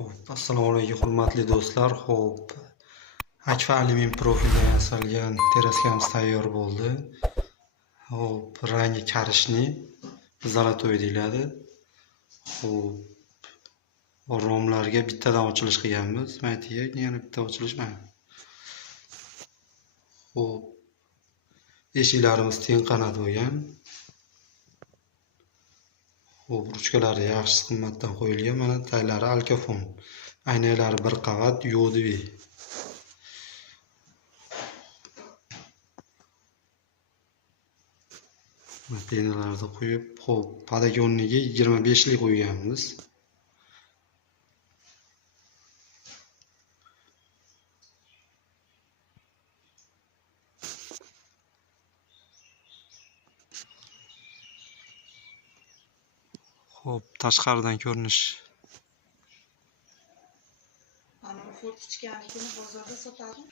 Xo'p, assalomu alaykum hurmatli do'stlar. Xo'p, Akfa alyumin profildan yasalgan teraskamiz tayyor bo'ldi. Xo'p, rangi karishni zolotoy deyiladi. Xo'p, romlarga bittadan ochilish qilganmiz. Maytiga yana bitta ochilish mana. Xo'p, eshiklarimiz teng qanot bo'lgan. Xo'p, ruchkalari yaxshi qimmatdan qo'yilgan. Mana taylari alkafon. Aynaklari bir qavat yodiviy. Penalarni qo'yib, xo'p, podagoniga 25 lik qo'yganmiz. Xo'p, tashqaridan ko'rinish. Ana furtichkanikini bozorda sotadi.